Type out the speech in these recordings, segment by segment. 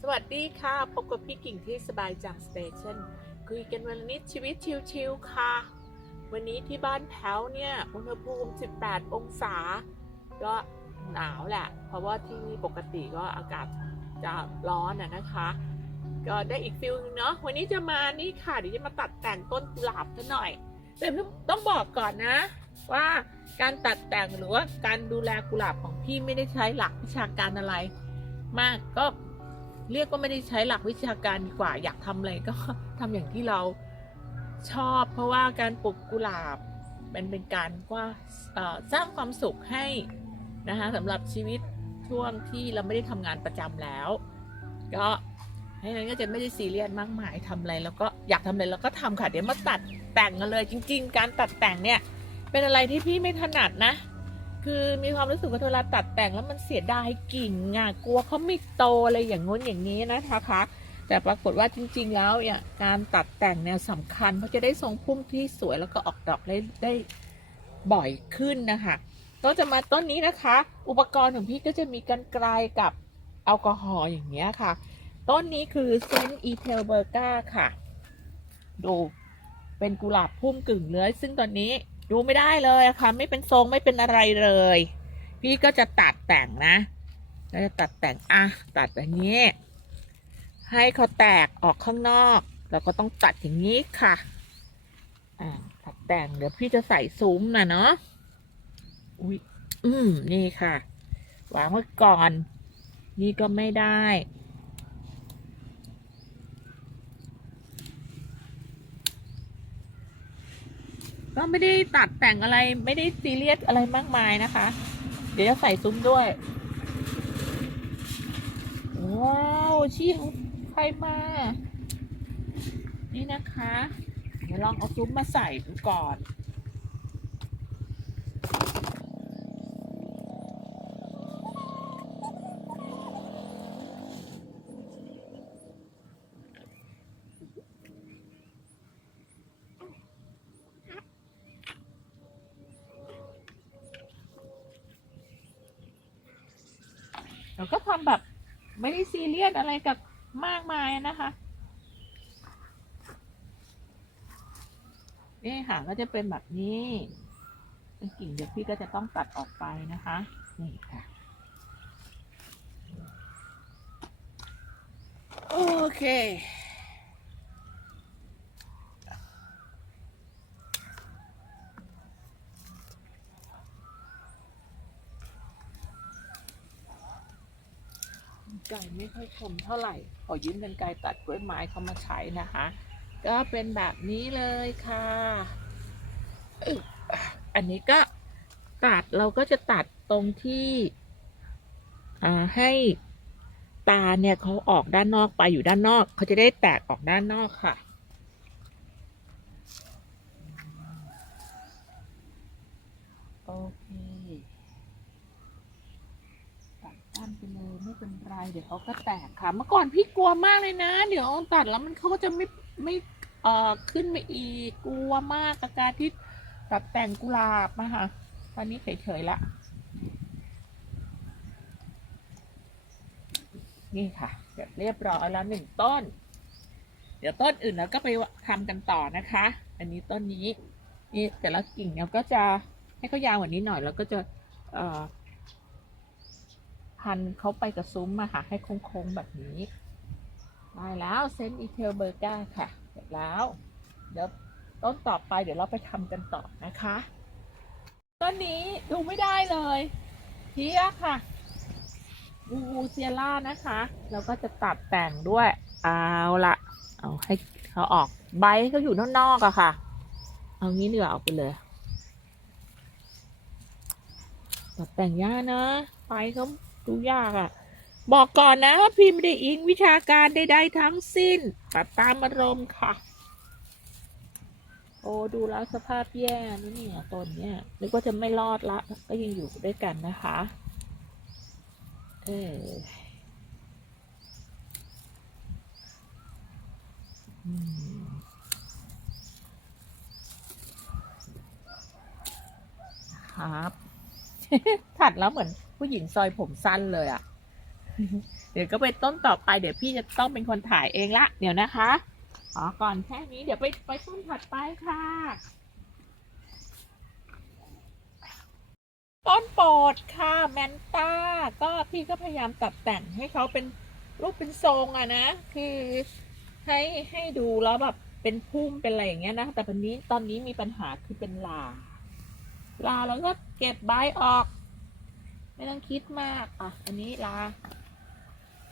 สวัสดีค่ะ พบกับพี่กิ่งที่สบายจังสเตชันคุยกันวันนิดชีวิตชิวๆค่ะ วันนี้ที่บ้านแพ้วเนี่ย อุณหภูมิ 18 องศา ก็หนาวแหละ เพราะว่าที่นี่ปกติก็อากาศจะร้อนอะนะคะ ก็ได้อีกฟิลนึงเนาะ วันนี้จะมานี่ค่ะ เดี๋ยวจะมาตัดแต่งต้นกุหลาบกันหน่อยแต่ต้องบอกก่อนนะ ว่าการตัดแต่งหรือว่าการดูแลกุหลาบของ พี่ไม่ได้ใช้หลักวิชาการอะไร มากก็เรียกว่าไม่ได้ใช้หลักวิชาการดีกว่า อยากทำอะไรก็ทำอย่างที่เราชอบ เพราะว่าการปลูกกุหลาบมันเป็นการว่าสร้างความสุขให้นะคะสำหรับชีวิตช่วงที่เราไม่ได้ทำงานประจำแล้ว ก็ให้นั้นก็จะไม่ได้ซีเรียสมากมายทำอะไรแล้วก็อยากทำอะไรแล้วก็ทำค่ะเดี๋ยวมาตัดแต่งกันเลยจริง ๆ การตัดแต่งเนี่ยเป็นอะไรที่พี่ไม่ถนัดนะ คือมีความรู้สึกว่าเวลาตัดแต่งแล้วมันเสียดายกิ่งอะกลัวเขาไม่โตอะไรอย่างงู้นอย่างนี้นะคะแต่ปรากฏว่าจริง ๆ แล้วเนี่ยการตัดแต่งเนี่ยสำคัญเพราะจะได้ทรงพุ่มที่สวยแล้วก็ออกดอกได้ได้บ่อยขึ้นนะคะก็จะมาต้นนี้นะคะ อุปกรณ์ของพี่ก็จะมีกันไกลกับแอลกอฮอล์อย่างเงี้ยค่ะ ต้นนี้คือเซนต์อีเทลเบอร์กาค่ะ ดูเป็นกุหลาบพุ่มกึ่งเลื้อยซึ่งตอนนี้ ดูไม่ได้เลยค่ะไม่เป็นทรงไม่เป็นอะไรเลย พี่ก็จะตัดแต่งนะก็จะตัดแต่งอะตัดอย่างนี้ ให้เขาแตกออกข้างนอกแล้วก็ต้องตัดอย่างนี้ค่ะอ่าตัดแต่งเดี๋ยวพี่จะใส่ซุ้มนะเนาะอุ้ยอืมนี่ค่ะวางไว้ก่อน นี่ก็ไม่ได้ ก็ไม่ได้ตัดแต่งอะไรไม่ได้ซีเรียสอะไรมากมายนะคะ เดี๋ยวจะใส่ซุ้มด้วย ว้าวชี้ของใครมา นี่นะคะ เดี๋ยวลองเอาซุ้มมาใส่ดูก่อน เราก็ทำแบบไม่ได้ซีเรียสอะไรกับมากมายนะคะ นี่ค่ะก็จะเป็นแบบนี้เป็นกิ่งเดี๋ยวพี่ก็จะต้องตัดออกไปนะคะนี่ค่ะโอเค ไก่ไม่ค่อยคมเท่าไหร่ ขอยืมกันไกรตัดกล้วยไม้เขามาใช้นะคะ ก็เป็นแบบนี้เลยค่ะ อันนี้ก็ตัดเราก็จะตัดตรงที่ให้ตาเนี่ยเขาออกด้านนอกไปอยู่ด้านนอก เขาจะได้แตกออกด้านนอกค่ะ โอเค ตัดด้านไปเลย ไม่เป็นไรเดี๋ยวเขาก็แตกค่ะ เมื่อก่อนพี่กลัวมากเลยนะ เดี๋ยวตัดแล้วมันเขาก็จะไม่ไม่เอ่อขึ้นมาอีกกลัวมากกับการที่ตัดแต่งกุหลาบมาค่ะตอนนี้เฉยๆละนี่ค่ะเสร็จเรียบร้อยแล้วหนึ่งต้น เดี๋ยวต้นอื่นเราก็ไปทำกันต่อนะคะ อันนี้ต้นนี้ นี่แต่ละกิ่งเนี่ยก็จะให้เขายาวกว่านี้หน่อยแล้วก็จะเอ่อ พันเขาไปกับซุ้มอะค่ะ ให้โค้งๆแบบนี้ ได้แล้วเซนต์อีเทลเบอร์กาค่ะ เสร็จแล้ว เดี๋ยวต้นต่อไปเดี๋ยวเราไปทำกันต่อนะคะ ต้นนี้ดูไม่ได้เลยเพี้ยค่ะบูบูเซียร่านะคะ เราก็จะตัดแต่งด้วย เอาละเอาให้เขาออกใบเขาอยู่นอกๆอะค่ะ เอางี้เหนือเอาไปเลย ตัดแต่งยากนะ ไปเขา ดูยากอะ่ะ บอกก่อนนะว่าพิมพ์ไม่ได้อิงวิชาการใดๆทั้งสิ้นตัดตามอารมณ์ค่ะ โอ้ดูแล้วสภาพแย่นะเนี่ยต้นเนี่ยนึกว่าจะไม่รอดละ ก็ยังอยู่ด้วยกันนะคะ เออครับถัดแล้วเหมือน ผู้หญิงซอยผมสั้นเลยอะ เดี๋ยวก็ไปต้นต่อไปเดี๋ยวพี่จะต้องเป็นคนถ่ายเองละ เดี๋ยวนะคะอ๋อก่อนแค่นี้เดี๋ยวไปไปต้นถัดไปค่ะ ต้นโปรดค่ะแมนต้าก็พี่ก็พยายามตัดแต่งให้เขาเป็นรูปเป็นทรงอะนะ คือให้ให้ดูแล้วแบบเป็นพุ่มเป็นอะไรอย่างเงี้ยนะ แต่ตอนนี้ตอนนี้มีปัญหาคือเป็นลา ลาแล้วก็เก็บใบออก ไม่ต้องคิดมาก อะ อันนี้ลา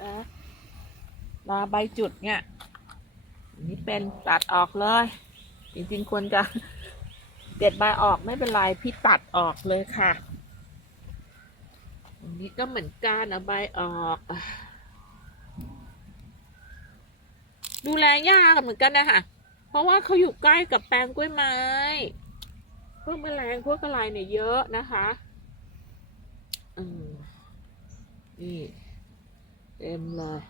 อะลาใบจุดเนี่ยอันนี้เป็นตัดออกเลย จริงๆควรจะเด็ดใบออกไม่เป็นไรพี่ตัดออกเลยค่ะ อันนี้ก็เหมือนกันเอาใบออกดูแลยากเหมือนกันนะคะเพราะว่าเขาอยู่ใกล้กับแปลงกล้วยไม้ พวกแมลงพวกอะไรเนี่ยเยอะนะคะ นี่เต็มเลย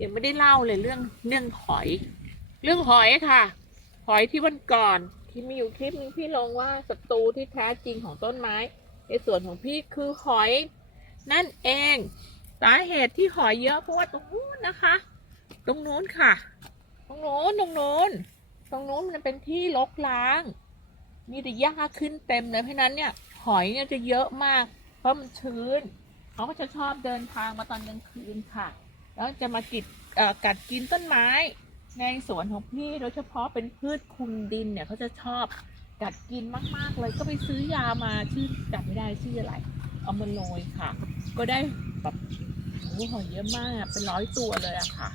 ยังไม่ได้เล่าเลยเรื่องเรื่องหอย เรื่องหอยค่ะ หอยที่วันก่อน ที่มีอยู่คลิปนึงพี่ลงว่าศัตรูที่แท้จริงของต้นไม้ ในส่วนของพี่คือหอย นั่นเอง สาเหตุที่หอยเยอะเพราะว่าตรงนู้นนะคะ ตรงนู้นค่ะ ตรงโน้นตรงโน้นตรงโน้นมันเป็นที่รกร้าง มีแต่หญ้าขึ้นเต็มเลยเพราะนั้นเนี่ยหอยเนี่ยจะเยอะมาก เพราะมันชื้นเขาก็จะชอบเดินทางมาตอนกลางคืนค่ะ แล้วจะมากิดกัดกินต้นไม้ ในสวนของพี่โดยเฉพาะเป็นพืชคุมดินเนี่ยเขาจะชอบกัดกินมากๆเลยก็ไปซื้อยามาชื่อจำไม่ได้ชื่ออะไรเอามาโรยค่ะ ก็ได้แบบโอ้โหหอยเยอะมากเป็นร้อยตัวเลยอะค่ะ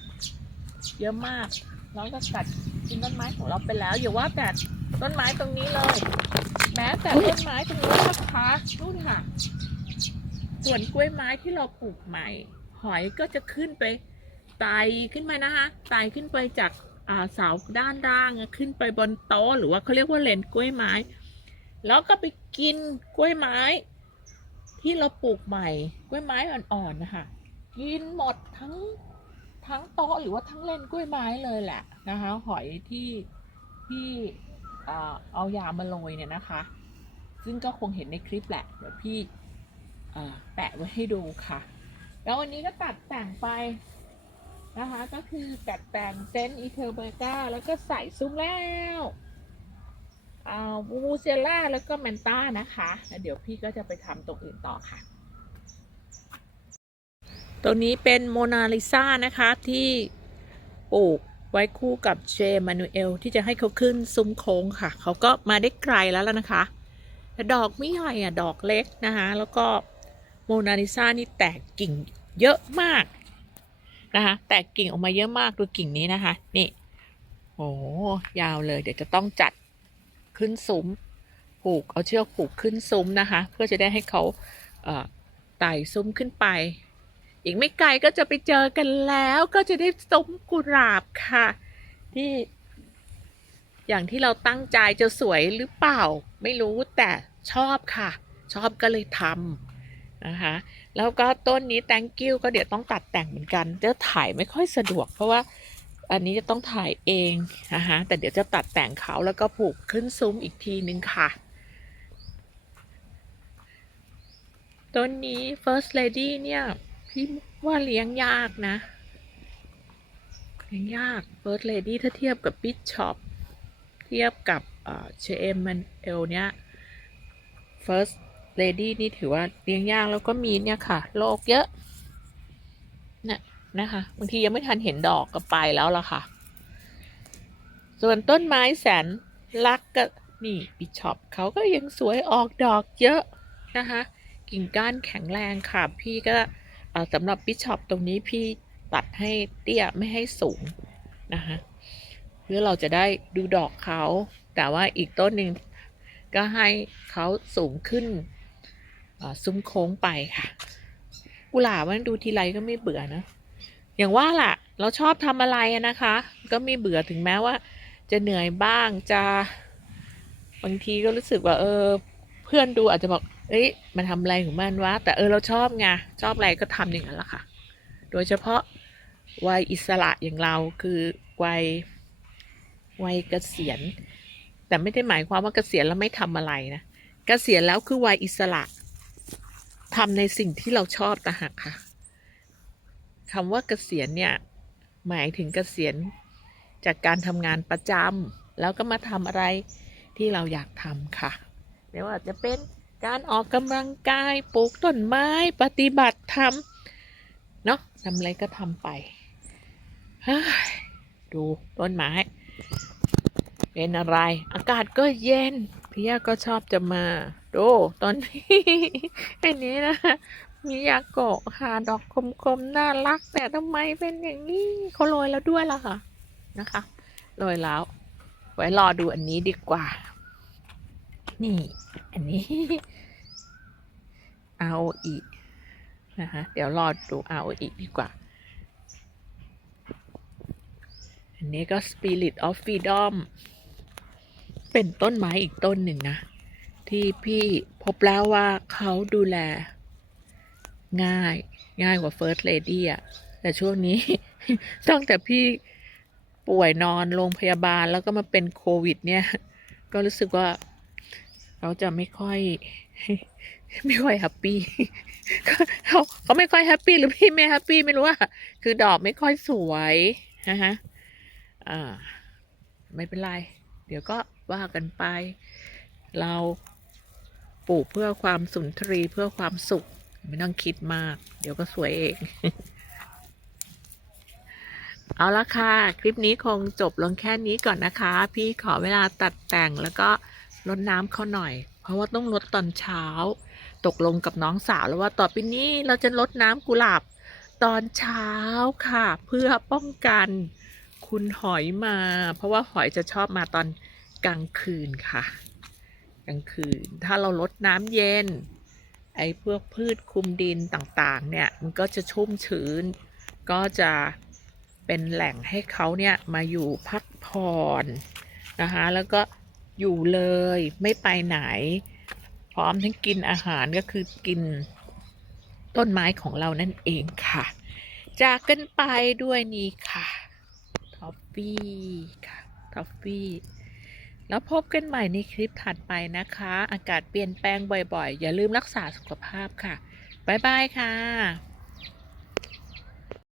เยอะมากแล้วก็กัดกินต้นไม้ของเราไปแล้วอย่าว่าแต่ ต้นไม้ตรงนี้เลย แม้แต่ต้นไม้ตรงนู้นะคะนู่นค่ะ ส่วนกล้วยไม้ที่เราปลูกใหม่ หอยก็จะขึ้นไปไต่ขึ้นมานะคะไต่ขึ้นไปจากเสาด้านล่างขึ้นไปบนโต๊ะหรือว่าเขาเรียกว่าเลนกล้วยไม้ แล้วก็ไปกินกล้วยไม้ ที่เราปลูกใหม่ กล้วยไม้อ่อนๆนะคะกินหมดทั้งทั้งโต๊ะหรือว่าทั้งเลนกล้วยไม้เลยแหละนะคะ หอยที่ที่ เอายามาโรยเนี่ยนะคะ ซึ่งก็คงเห็นในคลิปแหละ เดี๋ยวพี่แปะไว้ให้ดูค่ะ แล้ววันนี้ก็ตัดแต่งไปนะคะ ก็คือตัดแต่งเซนต์อีเทอร์เบกาแล้วก็ใส่ซุ้มแล้วอ่าบูบูเซล่าแล้วก็แมนต้านะคะแล้วเดี๋ยวพี่ก็จะไปทำตรงอื่นต่อค่ะ ตัวนี้เป็นโมนาลิซานะคะที่ปลูก ไว้คู่กับเจมานูเอลที่จะให้เขาขึ้นซุ้มโค้งค่ะ เขาก็มาได้ไกลแล้วแล้วนะคะแต่ดอกไม่ใหญ่อะ ดอกเล็กนะคะแล้วก็โมนาลิซานี่แตกกิ่งเยอะมากนะคะแตกกิ่งออกมาเยอะมากดูกิ่งนี้นะคะ นี่โอ้ยาวเลย เดี๋ยวจะต้องจัดขึ้นซุ้มผูกเอาเชือกผูกขึ้นซุ้มนะคะ เพื่อจะได้ให้เขาไต่ซุ้มขึ้นไป อีกไม่ไกลก็จะไปเจอกันแล้วก็จะได้ซุ้มกุหลาบค่ะ ที่ อย่างที่เราตั้งใจจะสวยหรือเปล่า ไม่รู้แต่ชอบค่ะ ชอบก็เลยทำนะคะ แล้วก็ต้นนี้ thank you ก็เดี๋ยวต้องตัดแต่งเหมือนกันจะถ่ายไม่ค่อยสะดวก เพราะว่าอันนี้จะต้องถ่ายเองนะคะแต่เดี๋ยวจะตัดแต่งเขาแล้วก็ผูกขึ้นซุ้มอีกทีนึงค่ะต้นนี้ first lady เนี่ย พี่ว่าเลี้ยงยากนะ เลี้ยงยาก first lady ถ้าเทียบกับ bishop เทียบกับเอ่อมันเอลเนี่ย first lady นี่ถือว่าเลี้ยงยากแล้วก็มีเนี่ยค่ะ โรคเยอะนะนะคะบางทียังไม่ทันเห็นดอกก็ไปแล้วล่ะค่ะ ส่วนต้นไม้แสนรักก็นี่บิชอปเขาก็ยังสวยออกดอกเยอะนะคะ กิ่งก้านแข็งแรงค่ะ พี่ก็ สำหรับบิชอปตรงนี้พี่ตัดให้เตี้ยไม่ให้สูงนะคะเพื่อเราจะได้ดูดอกเขา แต่ว่าอีกต้นหนึ่งก็ให้เขาสูงขึ้นซุ้มโค้งไปค่ะ กุหลาบมันดูทีไรก็ไม่เบื่อนะ อย่างว่าล่ะ เราชอบทำอะไรนะคะ ก็ไม่เบื่อถึงแม้ว่า จะเหนื่อยบ้างจะ บางทีก็รู้สึกว่าเออ เพื่อนดูอาจจะบอก เอ้ยมันทำอะไรของมันวะแต่เออเราชอบไงชอบอะไรก็ทำอย่างนั้นแหละค่ะ โดยเฉพาะวัยอิสระอย่างเราคือวัยวัยเกษียณ แต่ไม่ได้หมายความว่าเกษียณแล้วไม่ทำอะไรนะเกษียณแล้วคือวัยอิสระทำในสิ่งที่เราชอบต่างหากค่ะคำว่าเกษียณเนี่ยหมายถึงเกษียณจากการทำงานประจำแล้วก็มาทำอะไรที่เราอยากทำค่ะ ไม่ว่าจะเป็น การออกกำลังกายปลูกต้นไม้ปฏิบัติธรรมเนาะทำอะไรก็ทำไป ดูต้นไม้ เป็นอะไร อากาศก็เย็นพี่ยาก็ชอบจะมา ดูตอนนี้อันนี้นะมียาโกะค่ะดอกกลมๆ น่ารัก แต่ทำไมเป็นอย่างนี้เขาโรยแล้วด้วยล่ะค่ะนะคะโรยแล้ว ไว้รอดูอันนี้ดีกว่า นี่ อันนี้เอาอีกนะคะ เดี๋ยวรอดูเอาอีกดีกว่า อันนี้ก็ Spirit of Freedom เป็นต้นไม้อีกต้นหนึ่งนะ ที่พี่พบแล้วว่าเขาดูแล ง่ายง่ายกว่า First Lady อะแต่ช่วงนี้ ตั้งแต่พี่ป่วยนอนโรงพยาบาลแล้วก็มาเป็นโควิดเนี่ย ก็รู้สึกว่า เขาจะไม่ค่อย ไม่ค่อยแฮปปี้เขาเขาไม่ค่อยแฮปปี้หรือพี่ไม่แฮปปี้ไม่รู้ว่าคือดอกไม่ค่อยสวยนะฮะอ่า ไม่เป็นไร เดี๋ยวก็ว่ากันไป เราปลูกเพื่อความสุนทรีเพื่อความสุข ไม่ต้องคิดมาก เดี๋ยวก็สวยเอง เอาละค่ะ คลิปนี้คงจบลงแค่นี้ก่อนนะคะ พี่ขอเวลาตัดแต่งแล้วก็ รดน้ำเขาหน่อย เพราะว่าต้องรดตอนเช้า ตกลงกับน้องสาวแล้วว่าต่อไปนี้เราจะรดน้ำกุหลาบตอนเช้าค่ะ เพื่อป้องกันคุณหอยมา เพราะว่าหอยจะชอบมาตอนกลางคืนค่ะ กลางคืน ถ้าเราลดน้ำเย็น ไอ้พวกพืชคุมดินต่างๆ เนี่ยมันก็จะชุ่มชื้น ก็จะเป็นแหล่งให้เขาเนี่ยมาอยู่พักผ่อนนะคะ แล้วก็ อยู่เลยไม่ไปไหน พร้อมทั้งกินอาหารก็คือกินต้นไม้ของเรานั่นเองค่ะ จากกันไปด้วยนี่ค่ะท็อฟฟี่ค่ะท็อฟฟี่แล้วพบกันใหม่ในคลิปถัดไปนะคะ อากาศเปลี่ยนแปลงบ่อยๆ อย่าลืมรักษาสุขภาพค่ะ บ๊ายบายค่ะ